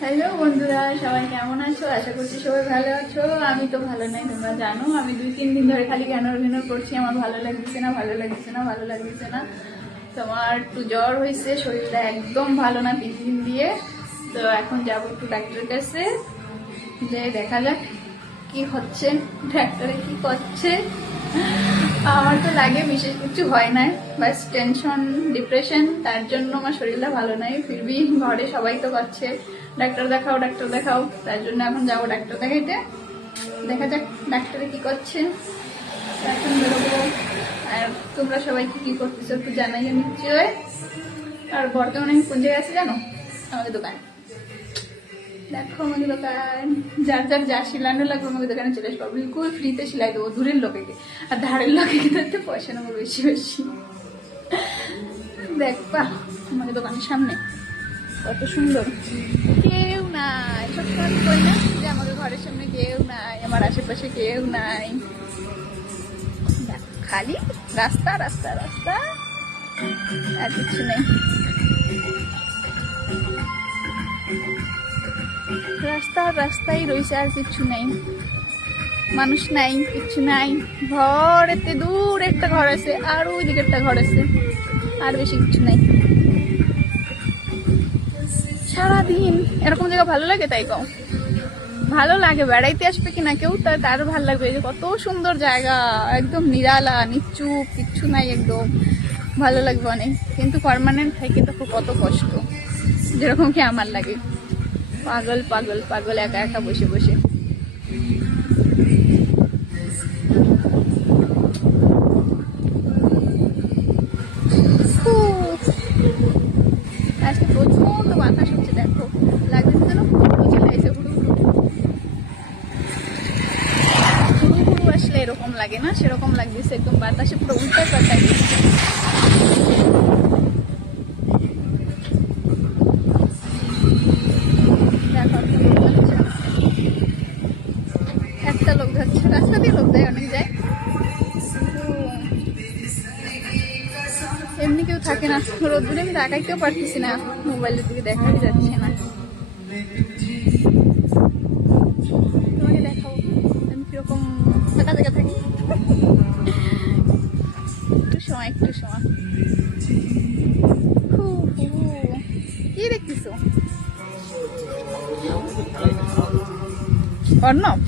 Hello বন্ধুরা, সবাই কেমন আছো? আশা করছি সবাই ভালো আছো। আমি তো ভালো নাই, তোমরা জানো। আমি 2-3 দিন ধরে খালি ঘ্যানর ঘ্যানর করছি। আমার ভালো লাগছে না, ভালো লাগছে না, ভালো লাগছে না। তোমার একটু জ্বর হয়েছে, শরীরটা একদম ভালো না 3 দিন দিয়ে। তো এখন যাবো একটু ডাক্তারের কাছে, যে দেখা যাক কি হচ্ছে, ডাক্তারে কি করছে। আমার তো লাগে বিশেষ কিছু হয় না, বাস টেনশন ডিপ্রেশন, তার জন্য আমার শরীরটা ভালো নাই। ফিরবি ঘরে সবাই তো করছে ডাক্তার দেখাও ডাক্তার দেখাও, তার জন্য এখন যাবো ডাক্তার দেখাইতে। দেখা যাক ডাক্তারে কি করছে। এখন বেরোবো। আর তোমরা সবাই কি কি করতেছো একটু জানাইও নিশ্চয়। আর বর্তমানে আমি কোন জায়গায় আছি জানো? আমাদের দোকান। দেখো আমাদের দোকান, যার যার যা সিলানো লাগবে আমাদের দোকানে চলে আসবো, বিলকুল ফ্রিতে সিলাই দেবো দূরের লোকেকে। আর ধারের লোকেকে তো পয়সা নেবো বেশি বেশি। দেখবা আমাদের দোকানের সামনে কত সুন্দর, কেউ নাই। সবসময় আমি বলি না যে আমাদের ঘরের সামনে কেউ নাই, আমার আশেপাশে কেউ নাই, খালি রাস্তা রাস্তা রাস্তা, আর কিছু নেই। রাস্তা রাস্তাই রয়েছে, আর কিছু নেই, মানুষ নাই, কিছু নাই। ঘর এতে দূর একটা ঘর আছে, আর ওই দিকে একটা ঘর আছে, আর বেশি কিছু নাই। সারাদিন এরকম জায়গা ভালো লাগে, তাই কও? ভালো লাগে। বেড়াইতে আসবে কিনা কেউ, তার ভালো লাগবে যে কত সুন্দর জায়গা, একদম নিরালা নিচুপ, কিচ্ছু নাই, একদম ভালো লাগবে অনেক। কিন্তু পার্মানেন্ট থাকে তো কত কষ্ট, যেরকম কি আমার লাগে। পাগল পাগল পাগল, একা একা বসে বসে। আজকে প্রচন্ড বাতাস হচ্ছে, দেখো লাগছে যেন হুড়ু চলে আসে, হুড়ু হুড়ু আসলে এরকম লাগে না, সেরকম লাগতেছে একদম বাতাসে পুরো উল্টা পাল্টা। একটা লোক যাচ্ছে, রাস্তা দিয়ে লোক যায়, অনেক যায়, এমনি কেউ থাকে না। রোদ্দুরে আমি তাকাইতেও পারতেছি না, মোবাইলের দিকে দেখাই যাচ্ছে না। তোমাকে দেখাবো আমি কিরকম ফাঁকা জায়গা থাকি। একটু সময়, একটু সময়। কি দেখতেছো? অর্ণব,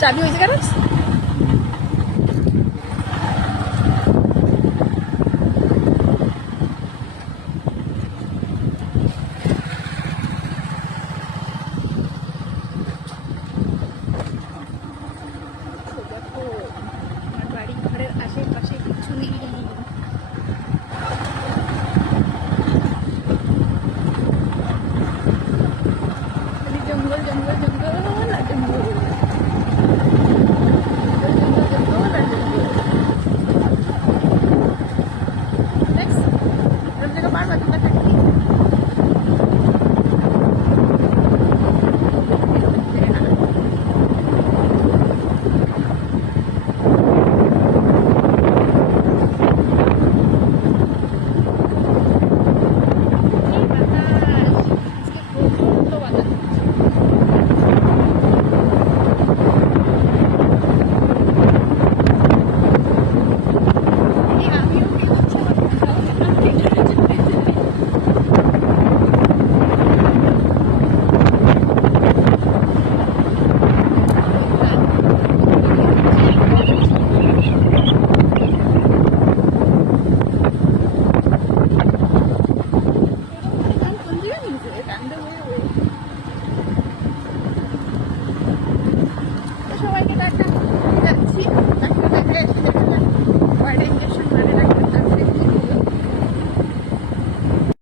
চাবি হয়েছে কেন?